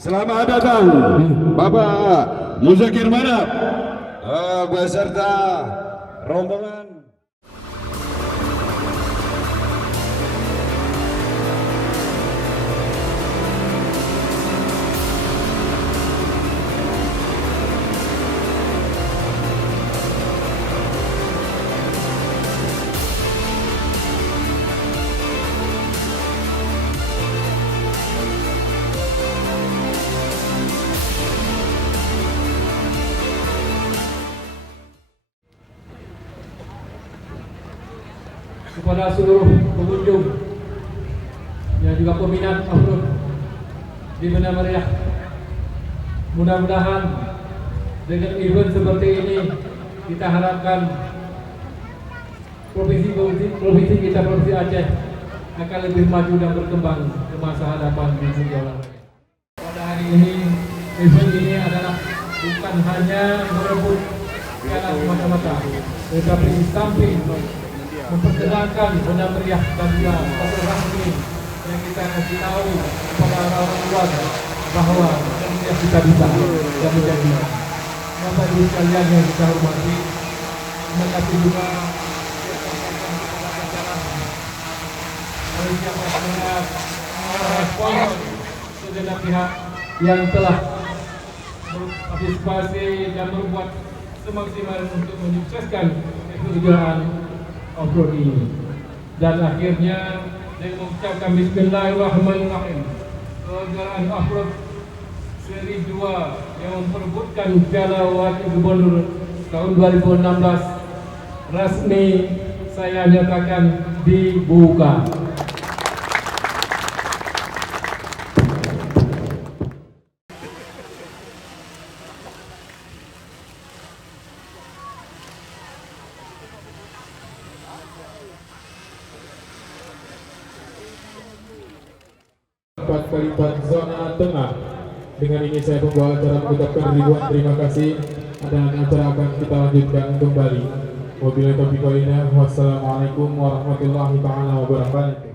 Selamat datang Bapak Muzakir Manap beserta rombongan. Kepada seluruh pengunjung yang juga peminat off-road di Banda Meriah, mudah-mudahan dengan event seperti ini kita harapkan provinsi kita, Provinsi Aceh, akan lebih maju dan berkembang ke masa hadapan di dunia olahraga. Pada hari ini, event ini adalah bukan hanya merebut piala semata-mata, tetapi di samping memperkenalkan Banda Meriah dan juga silaturahmi yang kita kasih tahu kepada orang luar bahwa Banda Meriah kita bisa dan menjadi. Bapak Ibu sekalian yang kita hormati, terima kasih juga oleh siapa semangat sponsor segenap pihak yang telah berpartisipasi dan berbuat semaksimal untuk menyukseskan kejuaraan off-road ini. Dan akhirnya saya mengucapkan Bismillahirrahmanirrahim, kejuaraan off-road seri 2 yang memperebutkan Piala Wakil Gubernur tahun 2016 resmi saya nyatakan dibuka. Kalipat zona tengah. Dengan ini saya pembawa acara mengucapkan ribuan terima kasih dan acara akan kita lanjutkan kembali. Wabillahi taufiq wal hidayah. Wassalamualaikum warahmatullahi taala wabarakatuh.